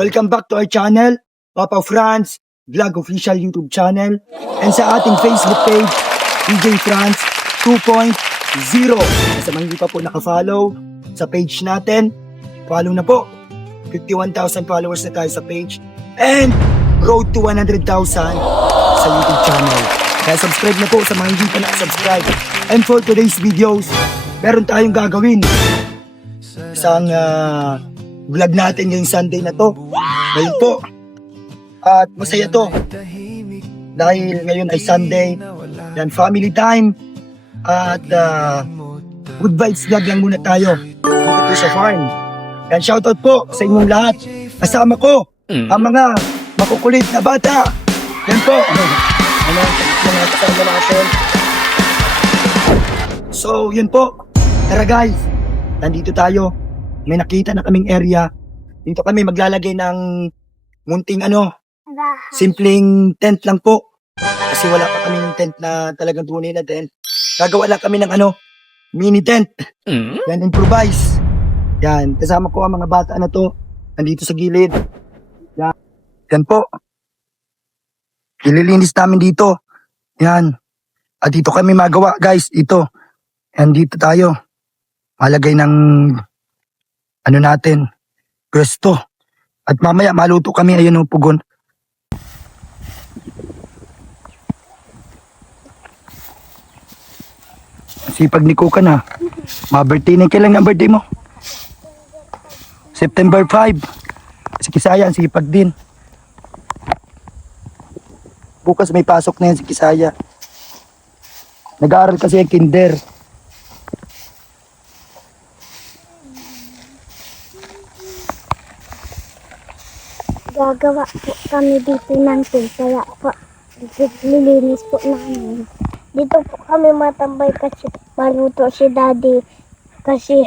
Welcome back to our channel, Papa Franz Vlog Official YouTube channel, and sa ating Facebook page, DJ Franz 2.0. Sa mga hindi pa po nakafollow sa page natin, follow na po. 51,000 followers na tayo sa page, and road to 100,000 sa YouTube channel. Kaya subscribe na po sa mga hindi pa nakasubscribe. And for today's videos, meron tayong gagawin. Isang vlog natin ngayong Sunday na to. Ngayon po. At masaya to. Dahil ngayon ay Sunday. Yan, family time. At good vibes vlog lang muna tayo. Dito po sa farm. Yan, shoutout po sa inyong lahat. Kasama ko ang mga makukulit na bata. Yan po. Mga kasama natin. So, yun po. Tara guys. Nandito tayo. May nakita na kaming area. Dito kami maglalagay ng munting simpleng tent lang po. Kasi wala pa kaming tent na talagang tunay na tent. Gagawa lang kami ng mini tent. Yan, improvise. Yan, kasama ko ang mga bata na to. Nandito sa gilid. Yan, yan po. Ililinis namin dito. Yan. At dito kami magawa guys. Ito. Yan, dito tayo. Malagay ng natin, pwesto. At mamaya maluto kami, ayun ang pugon. Sipag ni Kuka na. Ma-birthday na. Kailan ang birthday mo? September 5. Si Kisaya, sipag din. Bukas may pasok na yan si Kisaya. Nag-aaral kasi ang kinder. Gagawa po kami dito ng tent, kaya po lilinis po namin. Dito po kami matambay kasi maluto si Daddy kasi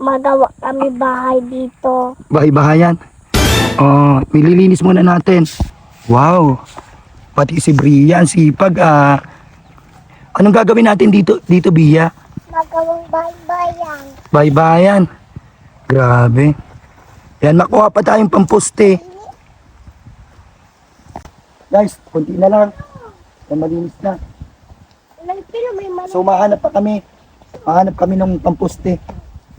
magawa kami bahay dito. Bahay-bahayan. Oh, nililinis muna natin. Wow. Pati si Brian, sipag. Anong gagawin natin dito, Bia? Magawang bahay-bayan. Bahay-bahayan. Grabe. Yan, makuha pa tayong pamposte. Guys, konti na lang. Yan, malinis na. So, mahanap pa kami. Mahanap kami ng pamposte.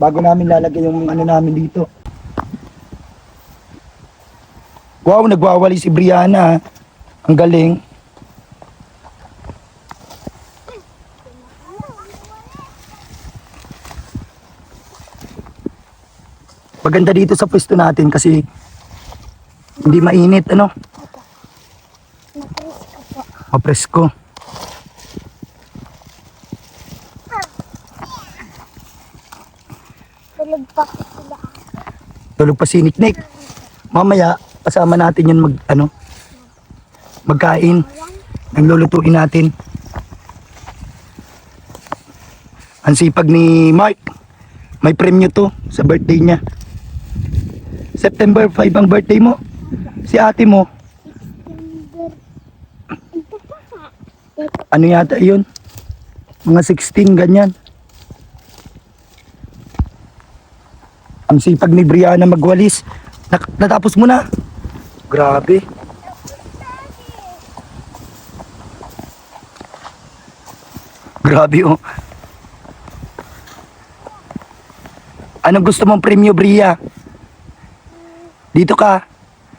Bago namin lalagay yung namin dito. Wow, nagwawali si Brianna. Ang galing. Maganda dito sa pwesto natin kasi hindi mainit, Mapresko. Tulog pa sila. Tulog pa si Nick. Mamaya, kasama natin yun magkain. Naglulutuin natin. Ang sipag ni Mark. May premyo to sa birthday niya. September 5 ang birthday mo. Si ate mo. Ano yata yun? Mga 16, ganyan. Ang sipag ni Brianna magwalis. Natapos mo na. Grabe. Grabe oh. Anong gusto mong premyo, Bria? Dito ka.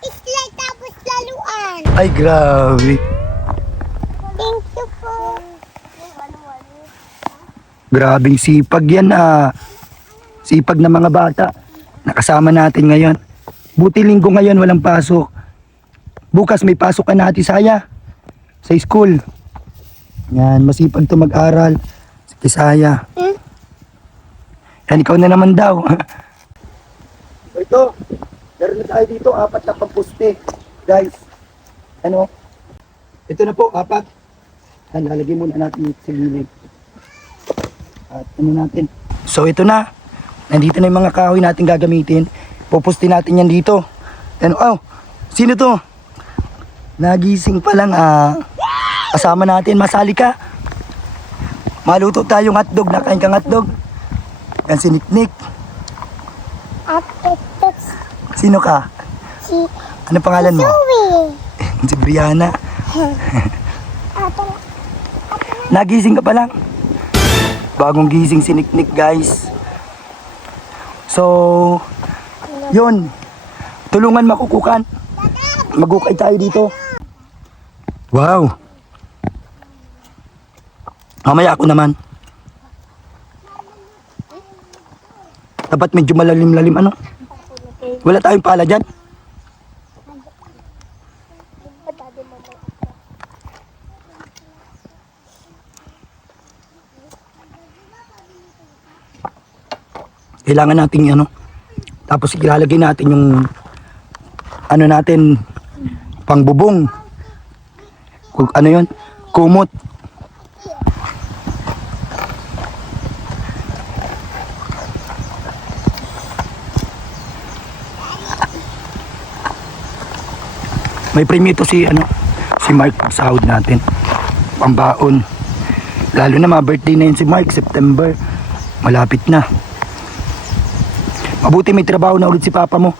Slide tapos laluan. Ay, grabe. Thank you po. Grabing sipag yan Sipag ng mga bata. Nakasama natin ngayon. Buti linggo ngayon, walang pasok. Bukas may pasok ka na, Ate Saya. Sa school. Yan, masipag to mag-aral. Si Kisaya. Yan, ikaw na naman daw. Ito, meron na tayo dito, 4 na pamposte. Guys, ito na po, 4. Yan, lalagay muna natin sa gilid. At natin. So, ito na. Nandito na yung mga kahoy natin gagamitin. Pupusti natin yan dito. Sino to? Nagising pa lang, kasama natin, masali ka. Maluto tayong hotdog, nakain kang hotdog. Yan si Nick. At Sino ka? Si Ano pangalan mo? Zoe. Si Brianna. Ate, Nagising ka pa lang. Bagong gising si Niknik, guys. So, yun. Tulungan makukukan. Magukay tayo dito. Wow. Mamaya ako naman. Dapat medyo malalim-lalim ano. Wala tayong pala dyan. Kailangan natin ano. Tapos ilalagay natin yung ano natin pangbubong. Ano yun? Kumot. May premyo to si ano, si Mark sahod natin. Pambaon. Lalo na mga birthday na yun si Mark, September. Malapit na. Mabuti may trabaho na ulit si papa mo.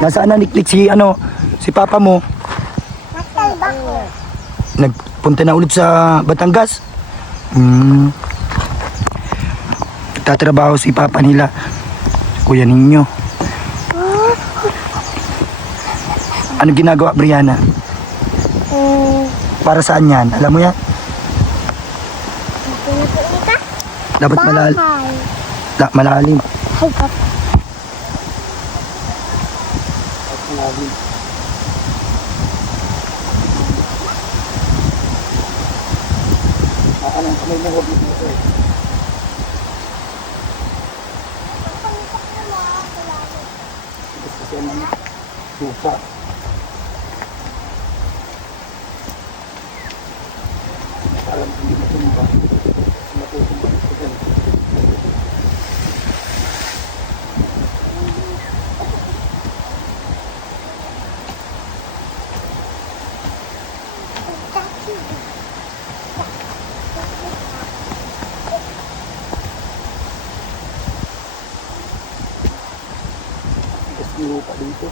Nasaan na Niknik si ano, si papa mo? Nagpunta na ulit sa Batangas. Tatrabaho si papa nila. Kuya ninyo. Ano ginagawa, Brianna? Para saan yan? Alam mo yan? Dapat malalim. Hi, Papa. Lupa. Alam ko hindi matumba. Matumba ito dyan. Tapos yung lupa dito.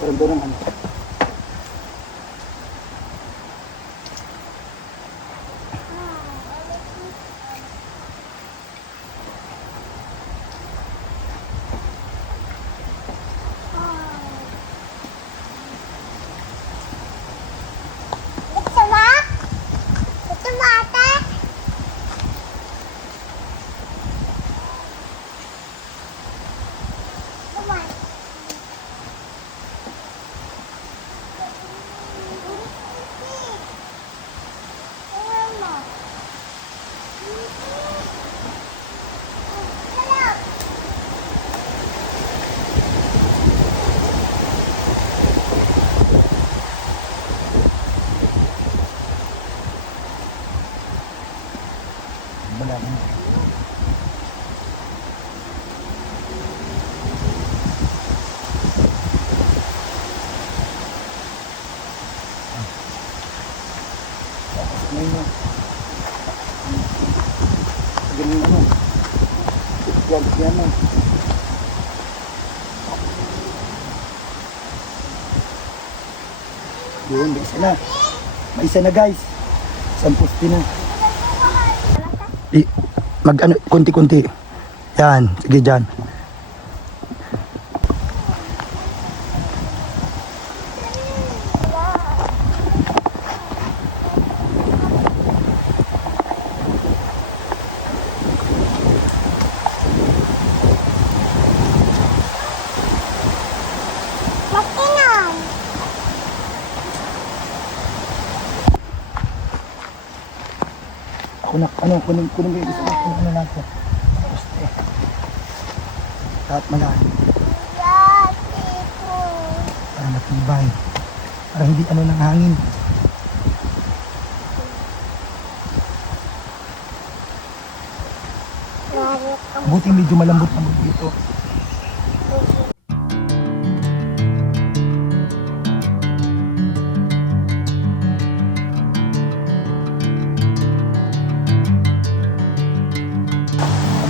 Parang doon ang ano. Gusto mo? Gusto mo, ate? Gusto mo? Malalim. Ngayon, ganun ano. Yan mo. Yun, may isa na. May isa na, guys. Isang poste na. Mag ano, kunti-kunti. Yan, sige dyan. Mag-inom. Kunin ko yung isa na ano natin. Poste. Lahat malalim. Yes, ito. Para matibay. Para hindi ano ng hangin. Buti medyo malambot dito.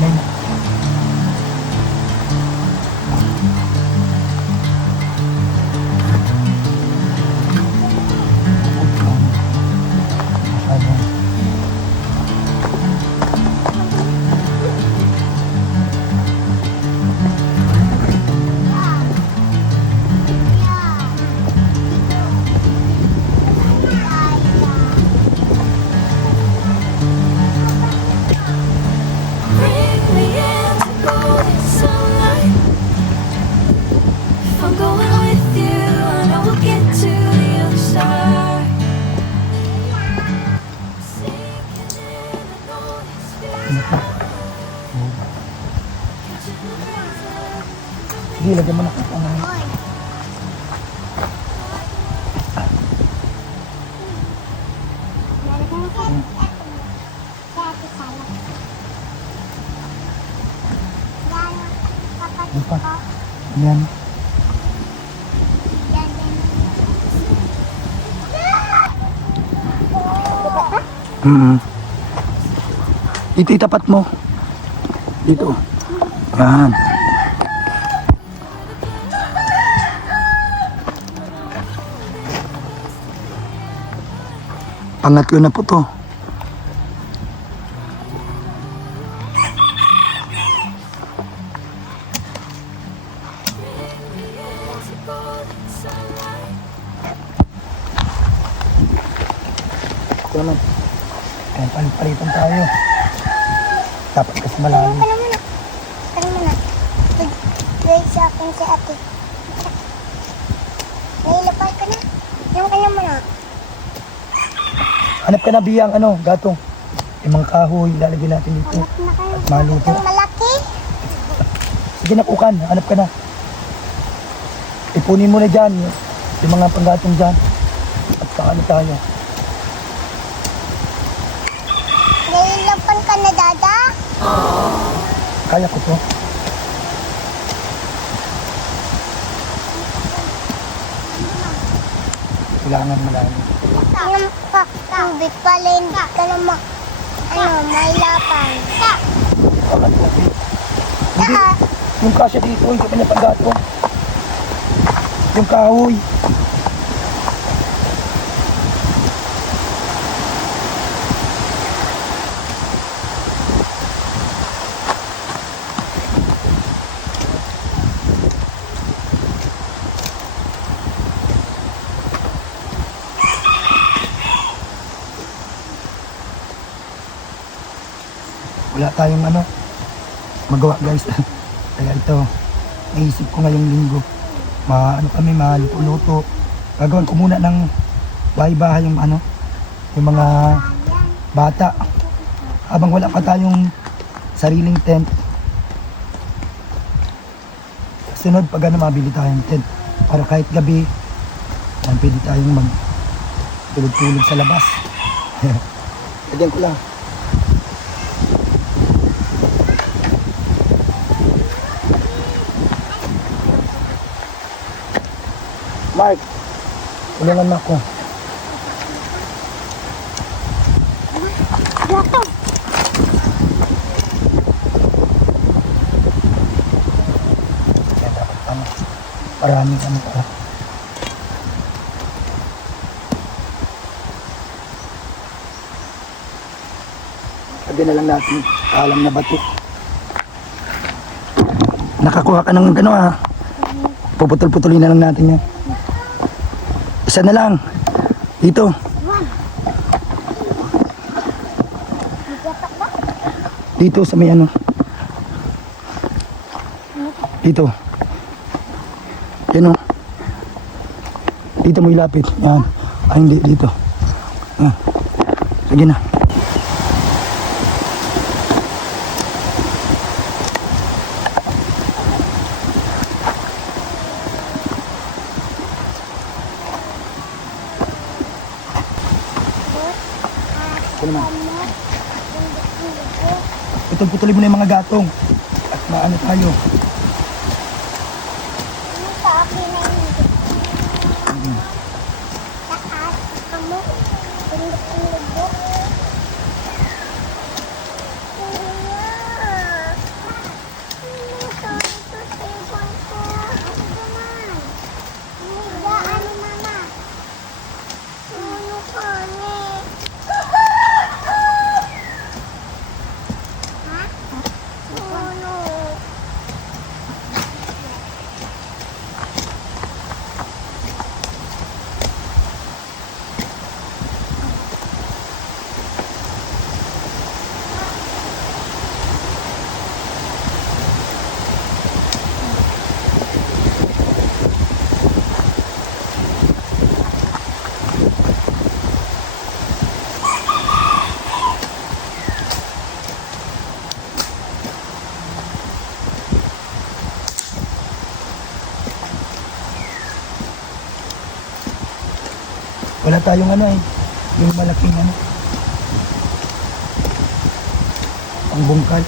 Amen. going with you. I know we'll get to the other side. Sinking in, I know this feels catching the breeze up. Sige, lagyan mo na ka pang Ano pa? Yan. Dito itapat mo. Dito. Yan. Pangatlo na po to. Ito naman. Ayan, palit-palitan tayo. Dapat kasi malalim. Ano muna? Guys, sa akin si ate. Nailapay ka na. Yung ka na muna. Hanap ka na biyang ano, gatong. Yung mga kahoy, ilalagay natin dito. Hanap na kayo. At maluto. Yung malaki. Sige na, kukan. Hanap ka na. Ipunin mo na dyan. Yung mga panggatong dyan. At paano tayo. Nailapan ka na, dada? Kaya ko to. Kailangan malalim. Ano pa? Tubig pala, hindi ka na mailapan. Bakit natin? Hindi. Yung kasya dito, yung kanya panggatong. Yung kahoy. Wala tayong ano magawa guys. Kaya ito naisip ko ngayong linggo kami maluto-luto. Gagawin ko muna ng bahay-bahay yung ano yung mga bata habang wala pa tayong sariling tent. Sunod pag ano mabili tayong tent para kahit gabi pwede tayong mag tulog-tulog sa labas. Lagyan ko lang. Mark, tulungan mo ako. Gato. Kaya dapat ano, maraming ano pa. Sabi na lang natin, alam na bato. Nakakuha ka ng gano'n ha. Puputol-putulin na lang natin yan. Isa na lang. Dito. Dito sa may ano. Dito. Yan o. Dito mo ilapit. Yan. Ay hindi. Dito. Yan. Sige na. Ito naman. Putol-putulin mo na yung mga gatong. At maano tayo. Ano sa akin na hindi? Taas, kamo. Pindot-pindot. Wala tayong ano eh. Yung malaking ano. Pangbungkal.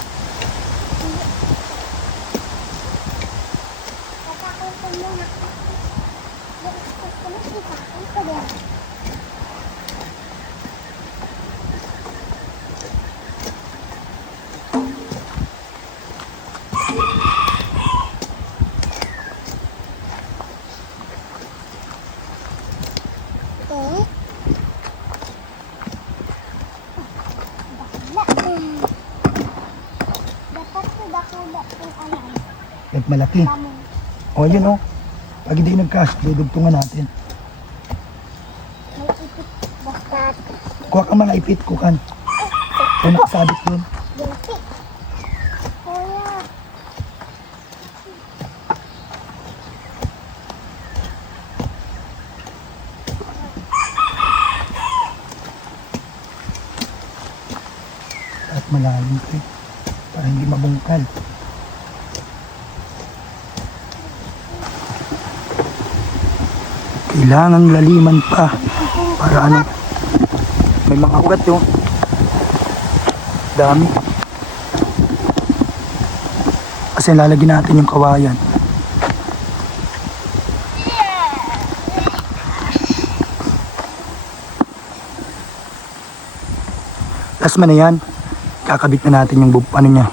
Dapat ko dakula yung alam. At malaki. Tamong. O yun o. Pag hindi nag-cash, dudugtungan natin. May ipit. Dapat. Kuha ka mga ipit ko kan. Kung nakasabit yun. Guilty. Kuya. At malalim ko eh. Para hindi mabungkal. Kailangan laliman pa. Para ano. May mga ugat yun. Dami. Kasi lalagyan natin yung kawayan. Last man na yan. Kakabit na natin yung ano niya.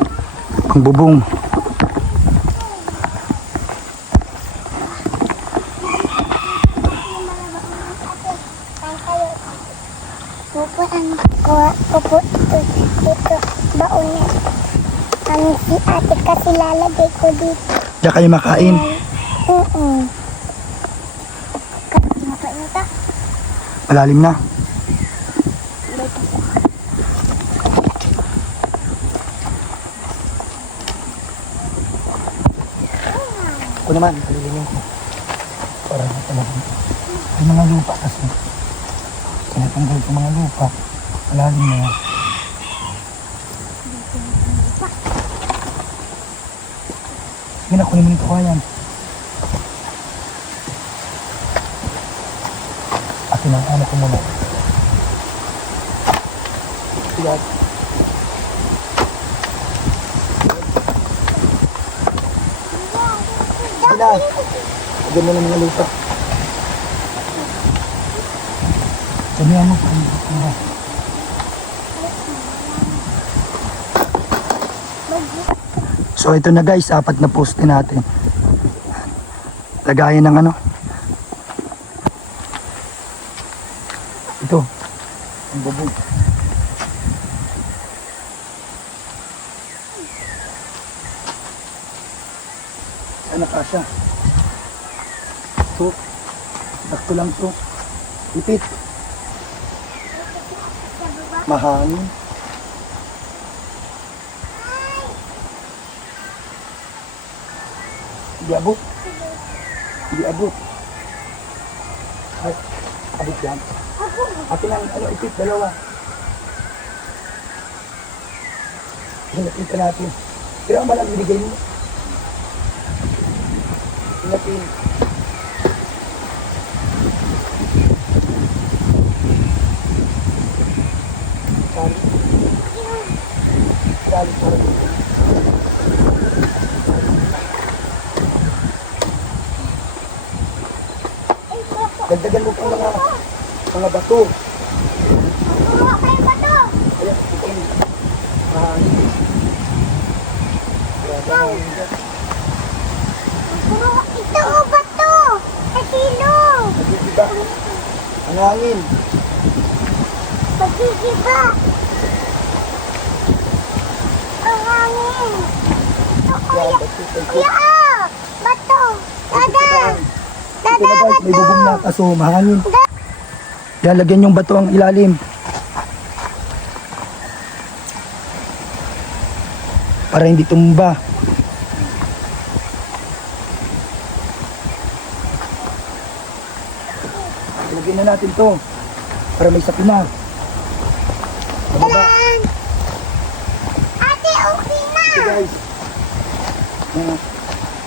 Pang bubong. Pupo ang pupo ito baon niya. Ang si ate kasi lalagay ko dito. Diyan kayo makain. Oo. Kasi makain ka. Malalim na. Ako naman, kalilingin ko. Para talaga. May mga lupa kasi. Tinatanggal ko mga lupa. Malalim na yan. Yan ako naman ito kayan. Akin ang ano ko muna. Sigat. Sila. Agad mo ng mga lupa. Sabihan mo pa. So ito na guys, 4 na poste natin. Lagayan ng ano. Ito. Ang bubong. Saan nakasya? Ito. Sakto lang to. Ipit. Mahangin. Hindi abot. Hindi abot. Ay, abot yan. Akin ang ano, ipit, dalawa. Hinapin ka natin. Pero ang malang binigay mo. Hinapin. Sali. Sali para dito. Dagdagan mo pa mga bato. Kuha kayo ba to? Ayan, ito yung mahangin. Grabe. Ito o ba to? Sa silong. Nagsigiba. Ang hangin. Magsigiba. Ang hangin. Ito, kuya. Kuya, ah! Bato. Dada. Ito na guys, may bubong na kaso mahangin. Yan, lagyan yung bato ang ilalim. Para hindi tumba. Lagyan na natin to. Para may sapina. Pababa. Talan. Ate, okay na. Ito guys.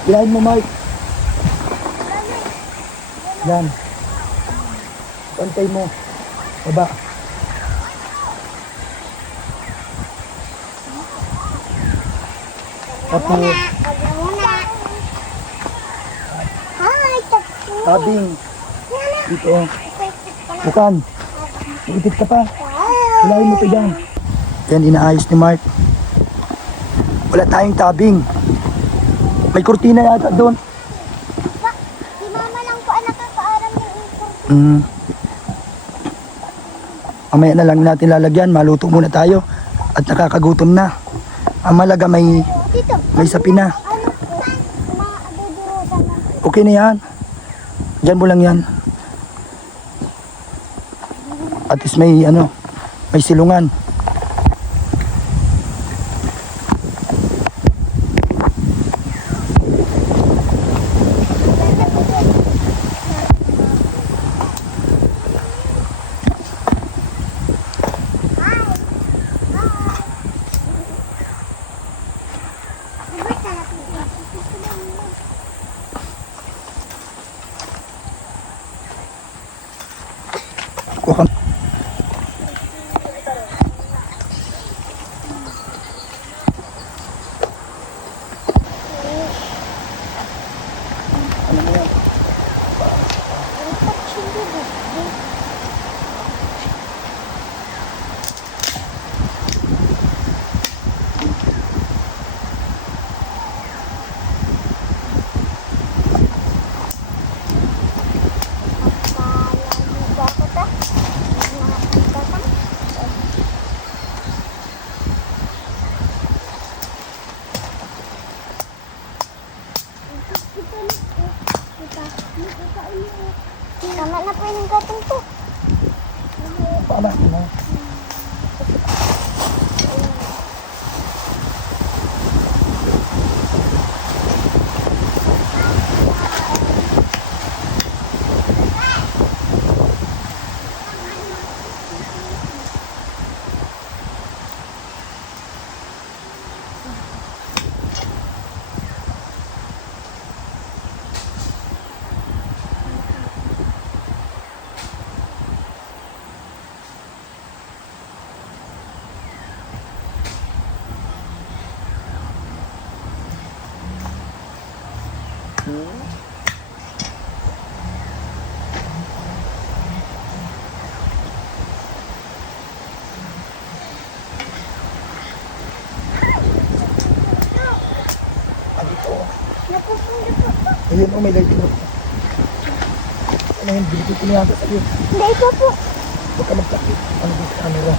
Ilahin mo Mike. Yan. Pantay mo. Baba. Tapos, Wag na muna. Hi, tapo. tabing. Dito. Bukan. Iipit ka pa. Hilahin mo ito dyan. Yan, inaayos ni Mark. Wala tayong tabing. May kurtina yata doon. Si mama lang po ang nakakaaram ng import. Mamaya na lang natin lalagyan. Maluto muna tayo. At nakakagutom na. Ang malaga may Dito. sapi na. Ano? Maadudurusan na. Okay na yan. Diyan mo lang yan. At least may may silungan. Kuha ka. Tama na po yung gatong to. Paala mo. Napupunta po. Ayun, may light mo. Ano yun, binigay ko na yata sa'yo. Hindi, ito po. Huwag ka magtakit. Ano ba sa camera?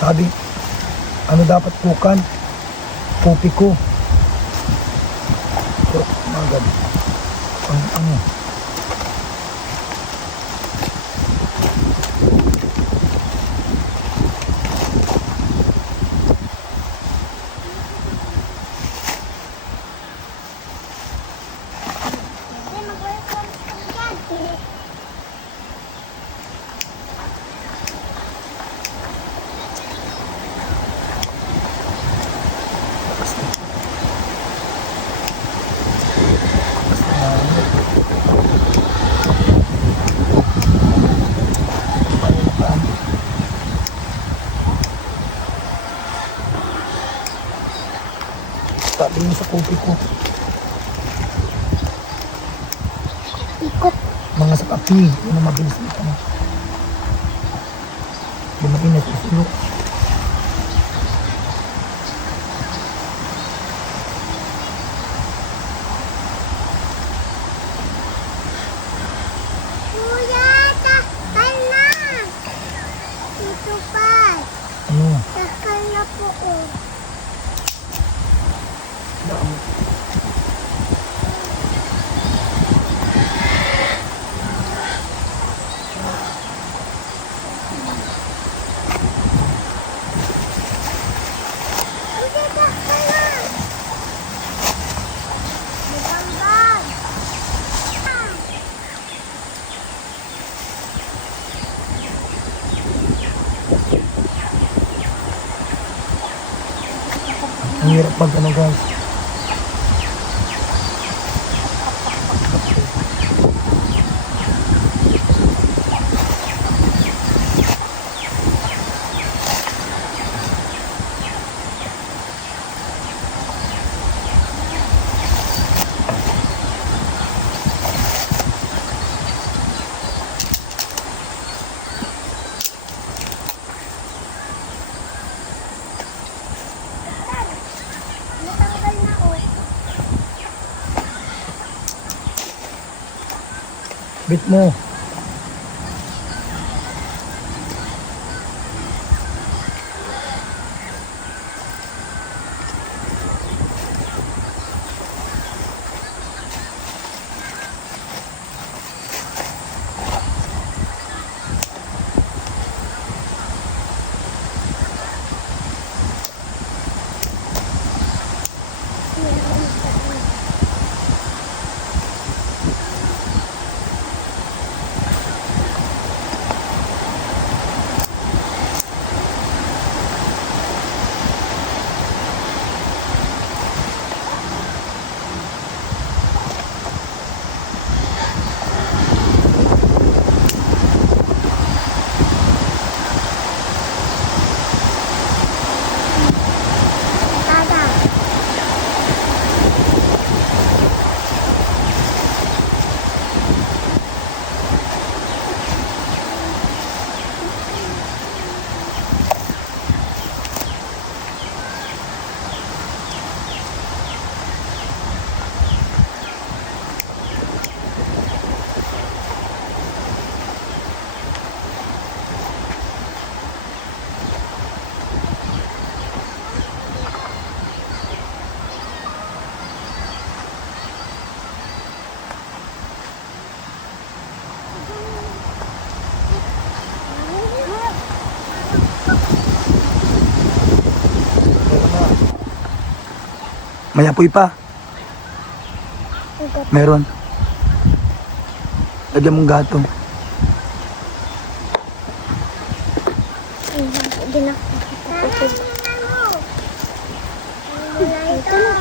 Sabi, ano dapat pukan? Pupi ko. Pero, magad. Ano? Hindi, mag-welcome kami dyan. Basta Sabi mo sa kopi ko. Ikot. Mga sa kapi. Yun ang mabilis na ano. Lumaki na susunod. Kuya, takal na. Ito pa. Ano? Takal na po ko. Kuya, takal na. Butang-bag. Ang hirap pag ano guys. Natanggal na oh. Bit mo. Tada. May apoy pa. Ugat. Meron. Lagyan mong gatong. Hindi na nakakapagod. Ito na. Ito na.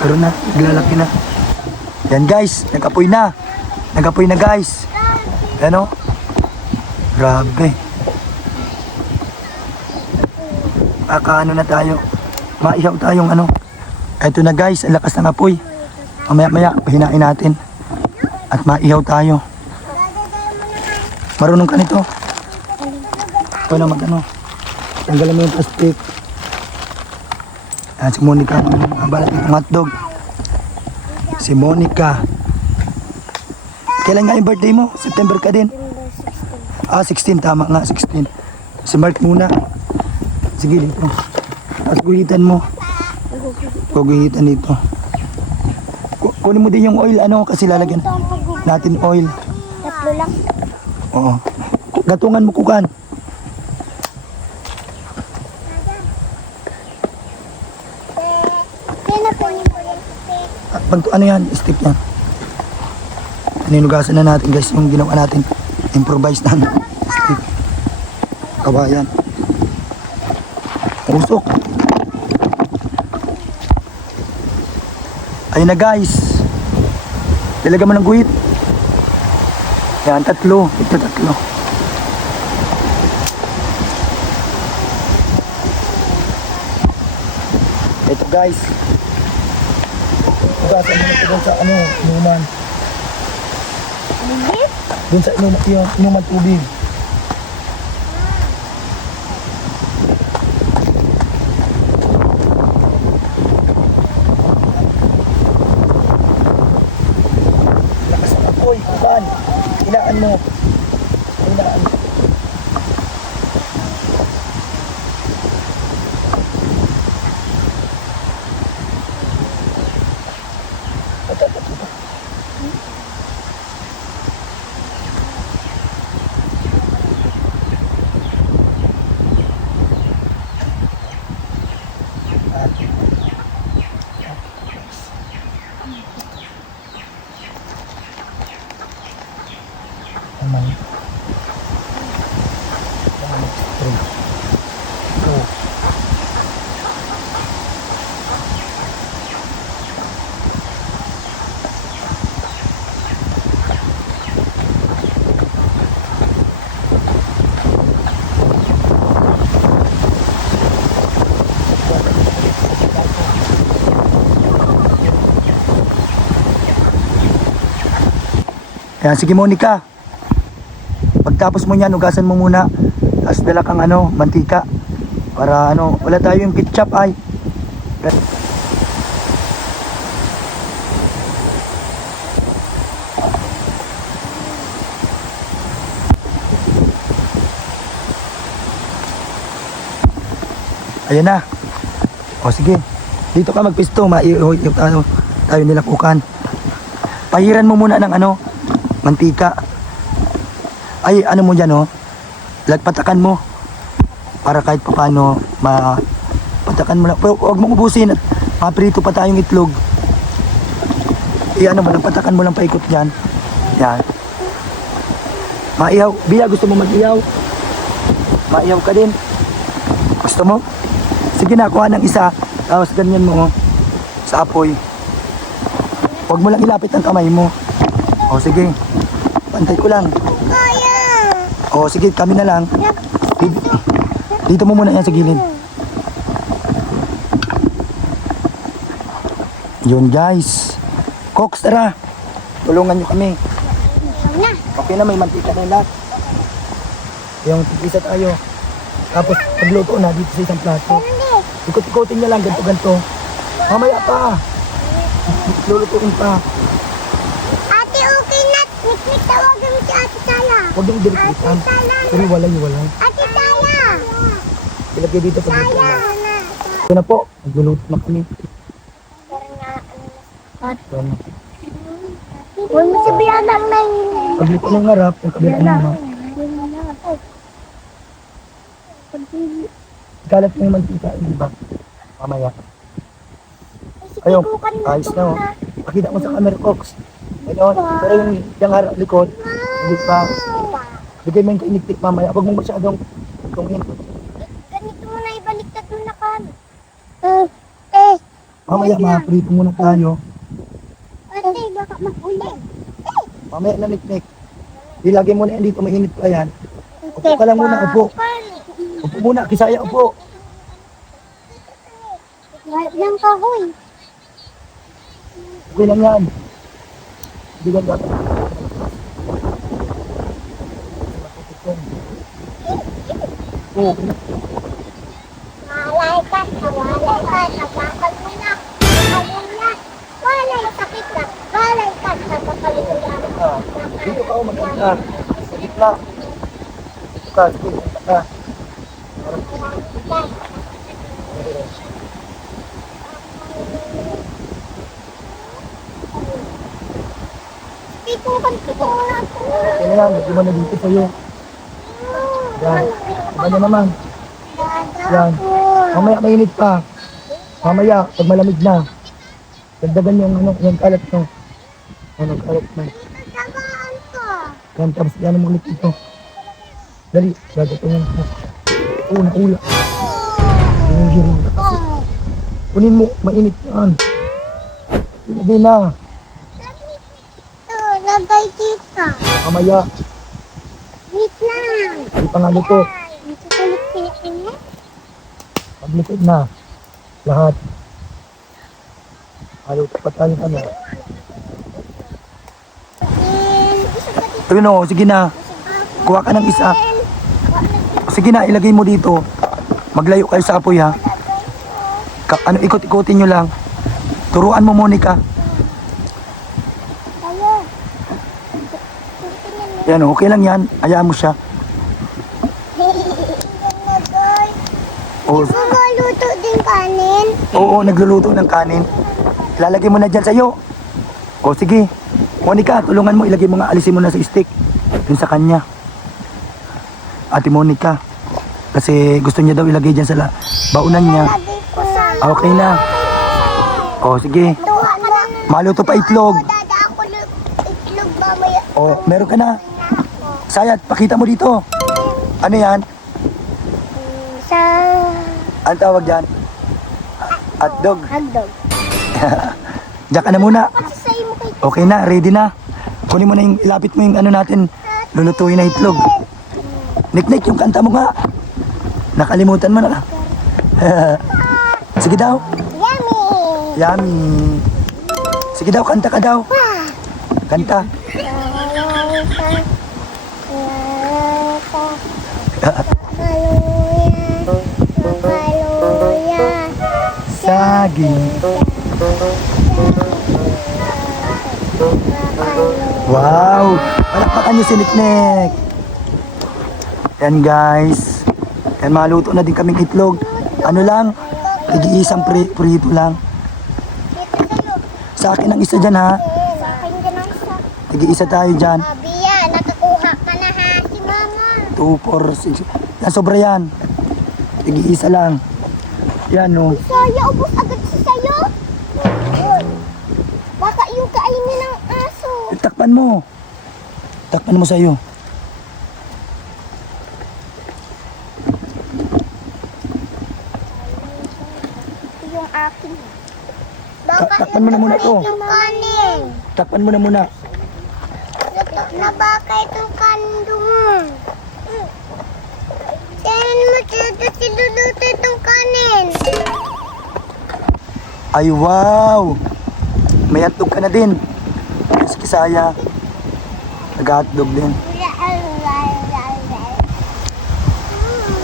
Meron na. Naglalaki na. Yan guys. Nag-apoy na. Nag-apoy na guys. Ano? Grabe. Ano na tayo. Maihaw tayong ano. Ito na guys. Ang lakas ng apoy. Mamaya-maya. Hinain natin. At maihaw tayo. Marunong ka nito. Ikaw na mag-ano. Tanggalan mo yung plastic. Yan si Monica. Ang balat ng hotdog. Si Monica. Kailan nga yung birthday mo? September ka din? 16, tama nga, 16. Si Mark muna. Sige dito. Tapos guhitan mo. Guhitan dito. Kunin mo din yung oil, ano, kasi lalagyan natin oil. Tatlo lang. Oo. Gatungan mo kukan. Kaya po yung Pag ano yan, stick yan. Ninugasan na natin guys yung ginawa natin. Improvise na stick. Kawayan. Usok. Ayun na guys. Ilagay mo ng guhit. Yan, 3. Ito 3. Ito guys. Ugasan mo ito doon sa inuman. Doon sa inuman tubig. Lakas ng apoy, kuban. Hinaan mo. Hinaan. Naman. Kaya sige Monica. Pagtapos mo niyan, ugasan mo muna. Tapos dala kang mantika. Para wala tayong ketchup ay. Ayan na. O sige. Dito ka magpisto. Tayo nilakukan. Pahiran mo muna ng mantika. Ay, mo dyan, lagpatakan mo. Para kahit pa paano, patakan mo lang. Pero huwag mong ubusin at maprito pa tayong itlog. Lagpatakan mo lang paikot dyan. Yan. Maihaw. Bia, gusto mo mag-ihaw? Maihaw ka din. Gusto mo? Sige na, kuha ng isa. Tapos ganyan mo, sa apoy. Huwag mo lang ilapit ang kamay mo. O, sige. Pantay ko lang. O, sige, kami na lang. Dito mo muna yan sa gilid. Yun, guys. Cooks, tara. Tulungan nyo kami. Okay na, may mantika na yung lahat. Yung tig-isa tayo. Tapos, pagluto na dito sa isang plato. Ikot-ikotin niya lang, ganito-ganito. Mamaya pa. Lulutuin pa. Ate, okay na. Niknik, tawagan mo si Ate Sala. Huwag yung dilikitan. Pero walay. Ate Sala. Ilagay dito sa dito. Sala. Ito na po. Nagluluto na kami. Ito na. Huwag mo sabihan lang na Pagluto ng harap, yung kabila naman. Ikalat mo yung mantika, di ba? Mamaya. Ayun, ayos na oh. Pakita mo sa camera, Cox. Ayun, pero yung harap likod, hindi pa. Bigay mo yung kainiktik mamaya. Huwag mo masyadong tungin. ganito mo na ibaliktad mo na kan. Mamaya, ma-prito muna tayo. Ate, baka mag-ulit. Mamaya na niknik. Ilagay mo na yan dito, mainit pa yan. Upo ka lang muna, upo. Upo muna, Kisaya, upo. Wala ng kahoy. Okay lang yan. Hindi lang dapat. Oo. Walay ka, tawakan mo na. Ayun na. Walay, sakit na. Walay ka, napapalikulan. Dito ka, maganda. Sa gitna. Dito ka, sige, dito ka. Dito ka, dito na. Okay na yan, lagyan mo na dito sa'yo. Yan. Iba na naman. Yan. Mamaya mainit pa. Mamaya, pag malamig na. Dagdagan yung kalat mo. Kalat mo. Tagaan ko. Yan, tapos yan mo ulit ito. Dali, gagawin mo. Ula. Yung hiring ka kasi. Kunin mo, mainit yan. Ilagay na. ilagay dito. Mamaya, Wait lang. hindi pa nga luto. Dito ko nagpiliin. Pagluto na. Lahat. Haluto pa tayo ano. Ayun o, sige na. Kuha ka ng isa. Sige na, ilagay mo dito. Maglayo kayo sa apoy ha. Ano, ikot-ikotin nyo lang. Turuan mo, Monica. Yan, okay lang yan. Hayaan mo siya. Oh, Magluluto din kanin. oo, nagluluto ng kanin. Lalagay mo na dyan sa'yo. O sige. Monica, tulungan mo. Ilagay mo nga, alisin mo na sa stick. Yun sa kanya. Ate Monica. Kasi gusto niya daw ilagay dyan sa baunan niya. Lagay ko sa Okay na. O sige. tuwa na. Maluto pa itlog. Dada ako itlog mamaya. O, meron ka na. Sayat, pakita mo dito. Ano yan? Sa Ang tawag dyan? Hotdog. hotdog. Diyan ka na muna. Kasi sa'yo mo kay Okay na, ready na. Kunin mo na yung, ilapit mo yung ano natin. Lulutuin na itlog. Nick, yung kanta mo nga. Nakalimutan mo na. Sige daw. Yummy! Yummy. Sige daw, kanta ka daw. Kanta. Saging. Wow! Palakpakan niyo si Nick. Yan guys. Yan, maluto na din kaming itlog. Ano lang? Tig-iisang prito lang. Sa akin ang isa dyan ha. Sa akin dyan ang isa. Tig-iisa tayo dyan. Bia, nakakuha ka na ha si mama. 2, 4, 6. Yan, sobra yan. Tig-iisa lang. Yan no. Saya, ubos agad si sayo. Baka yung kainin ng aso. Takpan mo. Takpan mo sa'yo. Ito yung akin. Baka Takpan mo na muna to. yung kanin. Takpan mo na muna. Luto na baka itong kando mo. Tingnan mo dito siluluto itong kanin. Ay wow! May hotdog ka na din. Si Kisaya. Nag-hotdog din.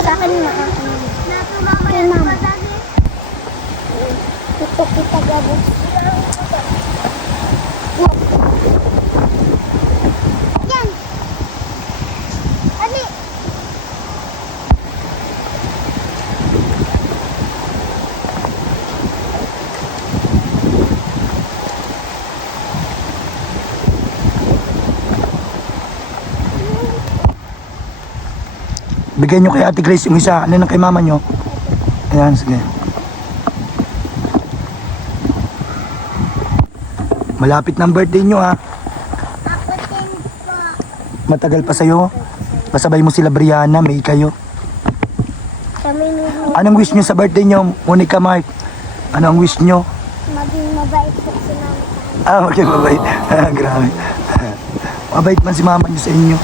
Sa akin na ako. Kay mama. Ito kita gabo. Yan. Ali. Bigyan nyo kay Ate Grace yung isa. Ano nang kay mama nyo? Ayan, sige. Malapit ng birthday nyo ha. Ako din po. Matagal pa sa'yo. Masabay mo sila Brianna, may kayo. Kami ni Anong wish nyo sa birthday nyo, Monica Mark? Ano ang wish nyo? maging mabait po si mama. Okay, mabait. Grabe. Mabait man si mama nyo sa inyo.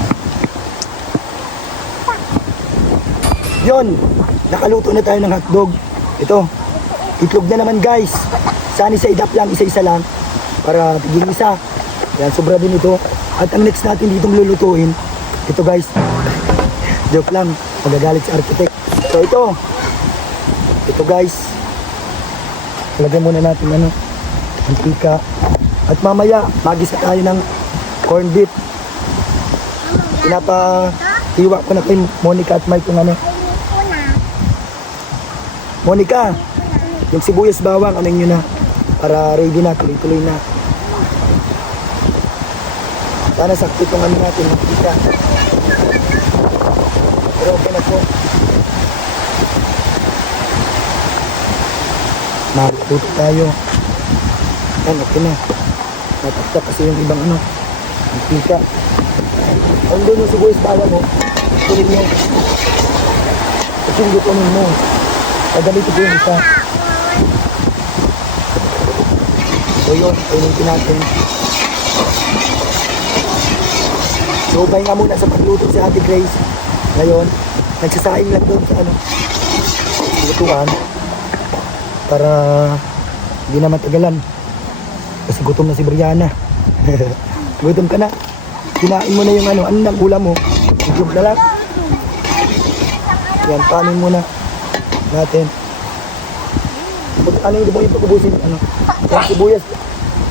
Yon, nakaluto na tayo ng hotdog. Ito, itlog na naman guys. Sunny side up lang, isa-isa lang. Para tigil isa. Yan, sobra din ito. At ang next natin ditong lulutuin, ito guys. Joke lang, magagalit si architect. So ito guys. Lagyan muna natin ano, mantika. At mamaya, magisa tayo ng corned beef. Pinapa-hiwa ko na kay Monica at Mike kung ano. Monica, yung sibuyas bawang, ano nyo na, para ready na, tuloy-tuloy na. Sana sakto itong ano natin, makita. Pero okay na po. Matuto tayo. Yan, okay na. Nataktak kasi yung ibang ano, makita. Ang doon yung sibuyas bawang mo, tuloy nyo. At yung lutunin mo. Pagdalito po yung isa. So yun, ulitin natin. So, nga muna sa pagluto si Ate Grace. Ngayon, nagsasaing lang doon sa lutuan para hindi na matagalan. Kasi gutom na si Brianna. Gutom ka na. Kinain mo na yung ano nang ulam mo. Itlog na lang. Yan, panin muna natin. Ano yung yung pag-ubusin? Yan, sibuyas.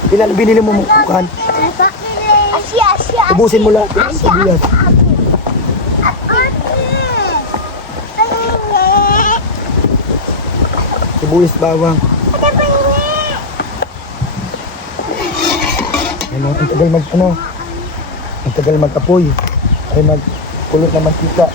Ilan binili mo mukuhan? Asya. Ubusin mo lahat yung sibuyas. Sibuyas, bawang. Ano, ang tagal mag-apoy. Ay magkulot na mantika.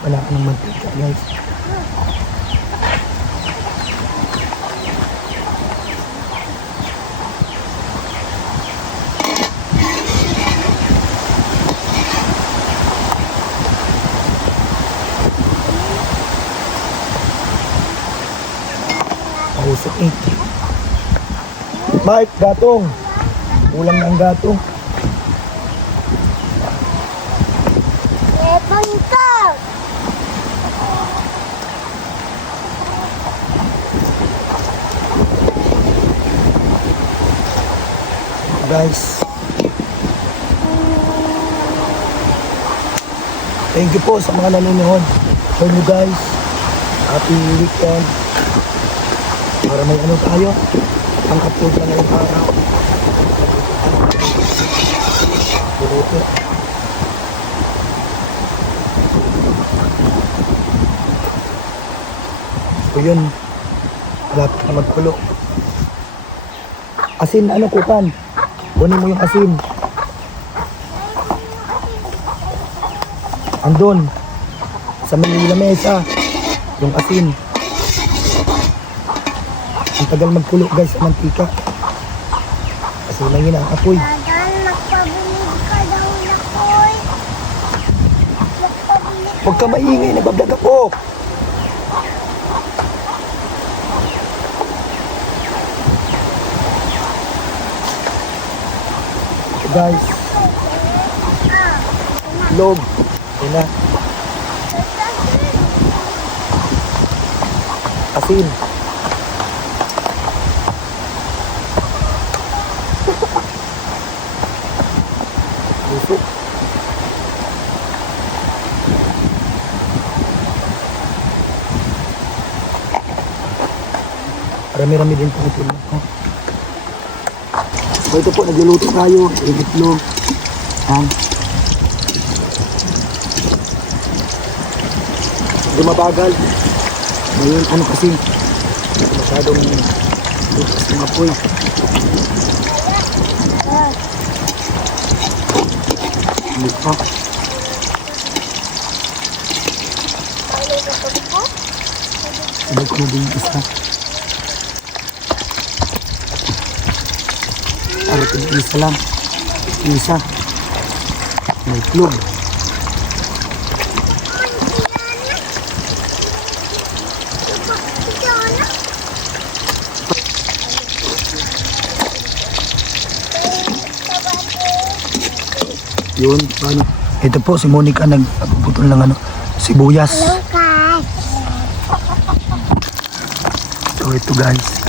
Wala ka ng mantika, guys. Usok eh. Mark, gatong. Ulam ng gatong. Pangkap! Guys. Thank you po sa mga nanonood. For you guys. Happy weekend. Para may ano tayo. Pang-upload na ngayong araw. Buruto. So yun. Malapit na magkulo. Asin, kupan? Kunin mo yung asin. Andun. Sa may lamesa. Yung asin. Ang tagal magkulo guys ang mantika. Kasi lang yun ang apoy. Dadan, magpabilib ka daw na koy. Magpabilib. Huwag ka maingay, nagbablog ako. So guys, log. Yun na. Asin. Busok. Rami-rami din po ito. So ito po, nagluluto tayo. Yung itlog. Yan. Dumabagal. Ngayon, kasi masyadong lutas ng apoy. Luto. Sabag ko din yung isa. Araw yung isa lang. Isa. May itlog. Yun, paano? Ito po si Monica nagpuputol ng sibuyas. Lukas. So ito guys.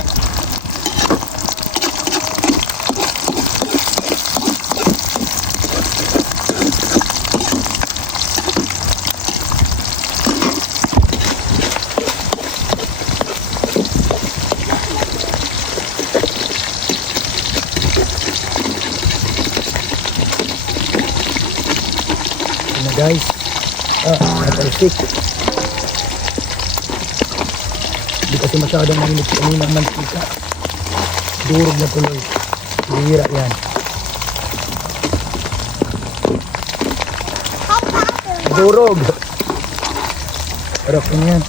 Guys, natalsik. Hindi kasi masyadong mainit kanina ang mantika. Durog na tuloy. Hihira yan. Durog. Harap na yan.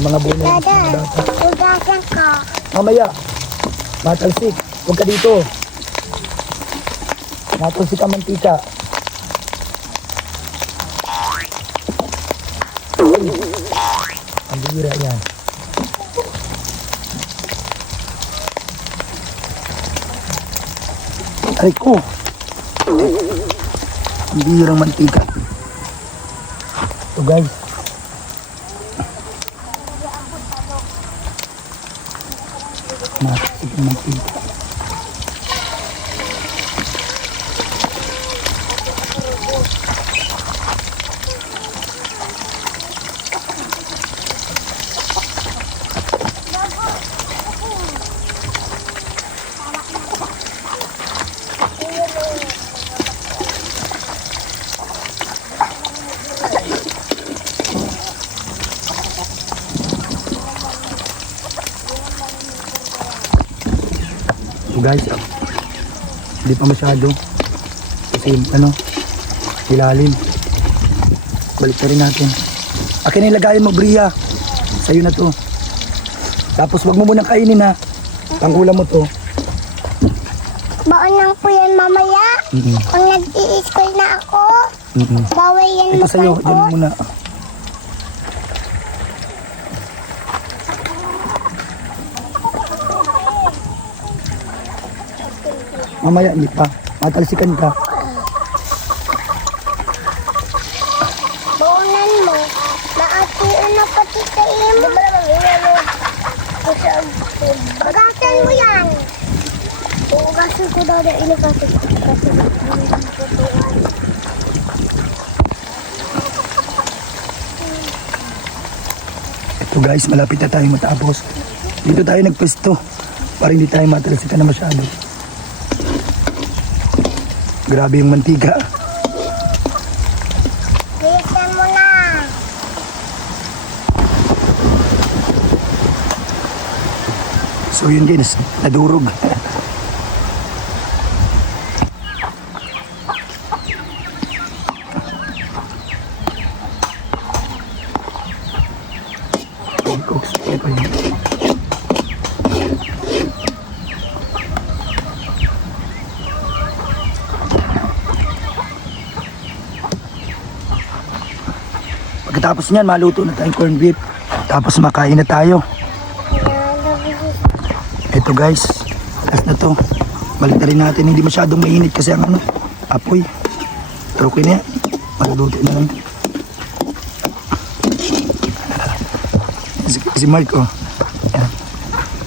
Yung mga buhay na Dada, mga bata. ugasan ka. Mamaya, matalsik. Huwag ka dito. Matalsik ang mantika. Bira yan. Aray ko. Ang birang mantika. Ito guys. Matasig ang mantika. So guys, hindi pa masyado kasi ano, ilalim. Balik na rin natin. Akin ilagayin mo, Bria. Sa'yo na to. Tapos wag mo munang kainin ha. Pangulam mo to. Baon lang po yan mamaya. Pag nag-i-school na ako, bawal yan Ito sa'yo, makalpot. dyan muna. Mamaya, hindi pa. Matalsikan ka. Baunan mo. Naatiyan na pati sa imo. Bagasan mo yan. Uugasan ko daw na ilagasin. Ito guys, malapit na tayo matapos. Dito tayo nagpesto para hindi tayo matalsikan na masyado. Grabe yung mantika. Bilisan mo na. So yun guys, nadurog. Cooks, ito yun. Pagkatapos niyan, maluto na tayong corned beef. Tapos makain na tayo. Ito guys, last na to. Balik na rin natin, hindi masyadong mainit kasi ang ano, apoy. Pero okay na yan, maluluto na lang. Si Mark, oh. Yan.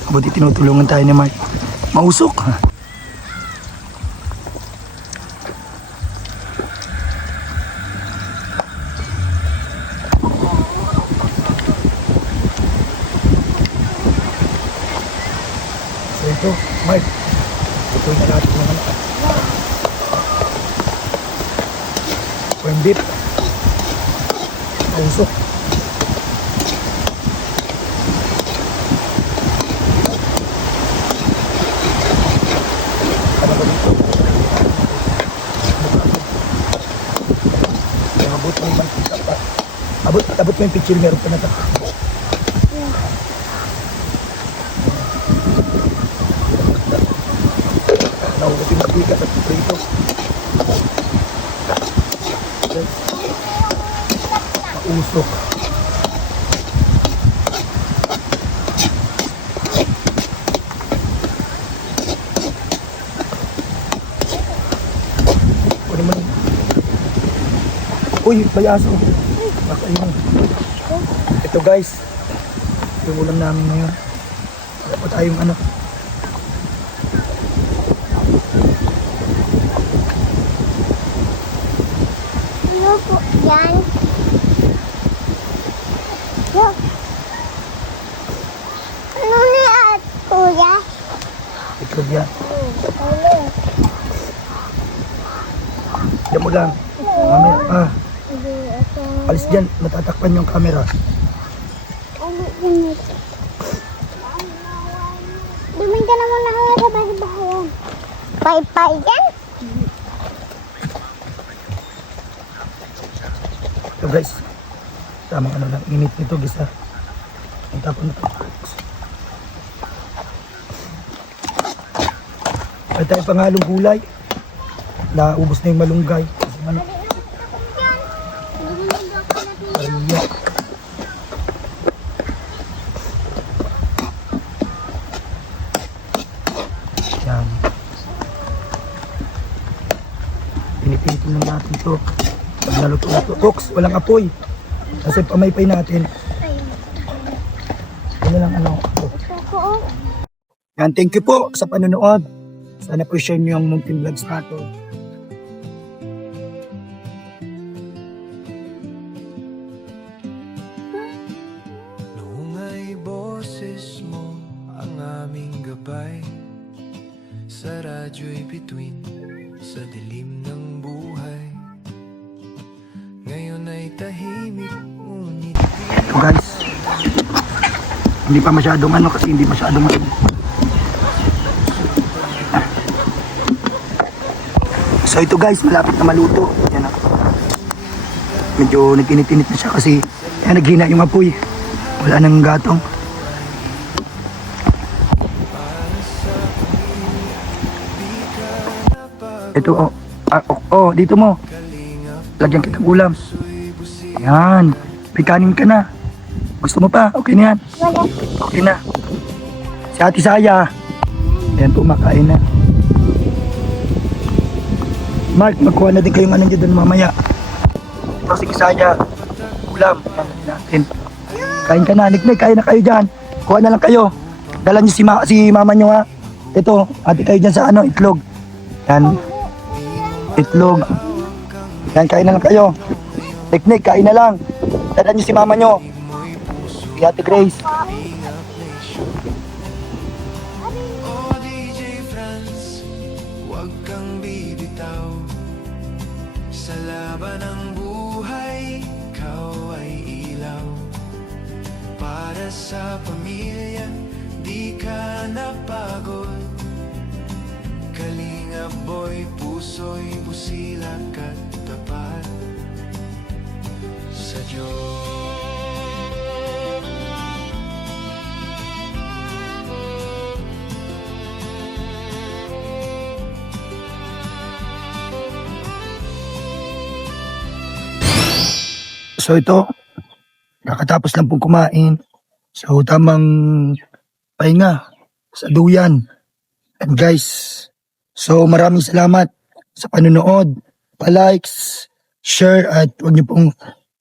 Mabuti tinutulungan tayo ni Mark. Mausok. So ito, Mark. Ito na natin yung ano. Corned beef. Mausok. Abot mo yung picture, meron pa na ito. Nahugot yung matika sa prito. Mausok. Pwede mo. Uy, bayaso. Baka yun. Ito guys, yung ulam namin ngayon. Wala pa tayong ano. Ano po yan? Yo. Ano ni at kuya? Ito yan. Ano? Diyan mo lang. Mamaya. Alis dyan, natatakpan yung camera. Ano yun ito? Dumin ka naman na hawa sa bahay-bahayan. Pay-pay yan? Ito guys, tamang ano lang, init nito gisa. Ang tapon nito. Ay tayo pangalong gulay. Naubos na yung malunggay. Kasi ano, pariya. Pinipinitin lang natin ito. Pag naluto na ito. Ox, walang apoy. Kasi pamaypay natin. Ano lang ano. Yan, thank you po sa panonood. Sana po share nyo yung munting vlogs natin. Noong ay boses mo ang aming gabay, sa radyo'y bituin sa dilim ng buhay. Ngayon ay tahimik, ngunit Ito guys. Hindi pa masyadong ano kasi hindi masyadong ano. So ito guys, malapit na maluto. Yan na. Medyo nagtinit-tinit na siya kasi naghina yung apoy. Wala nang gatong. Ito oh. Oh, dito mo. Lagyan kita ng ulam. Yan. May kanin ka na. Gusto mo pa? Okay na yan. Wala. Okay na. Si Ate Saya. Ayan po, makain na. Mark, magkuha na din kayong ano dyan mamaya. Ito si Saya. Ulam. Yan natin. Kain ka na. Niknik, kain na kayo dyan. Kuha na lang kayo. Dala niyo si mama niyo ha. Ito, ate kayo dyan sa ano, itlog. Yan. Itlog. Yan, kain na lang kayo. Niknik, kain na lang. Dala niyo si mama niyo. Si Ate Grace. oh DJ Franz, huwag kang bibitaw. Sa laban ng buhay, ikaw ay ilaw. Para sa pamilya, di ka napagod. Kalingap boy, puso'y busilak at tapat sa Diyos. So ito, kakatapos lang pong kumain. So tamang pahinga sa duyan. And guys, so maraming salamat sa panonood. Pa-likes, share at huwag niyo pong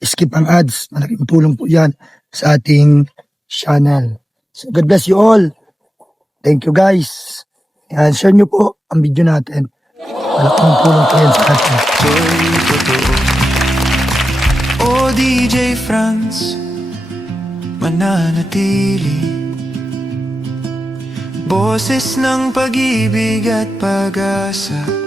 skip ang ads. Malaking tulong po yan sa ating channel. So God bless you all. Thank you guys. Yan, share niyo po ang video natin. Malaking tulong po yan sa atin. Ko'y totoo. O DJ Franz, mananatili. Boses ng pag-ibig at pag-asa.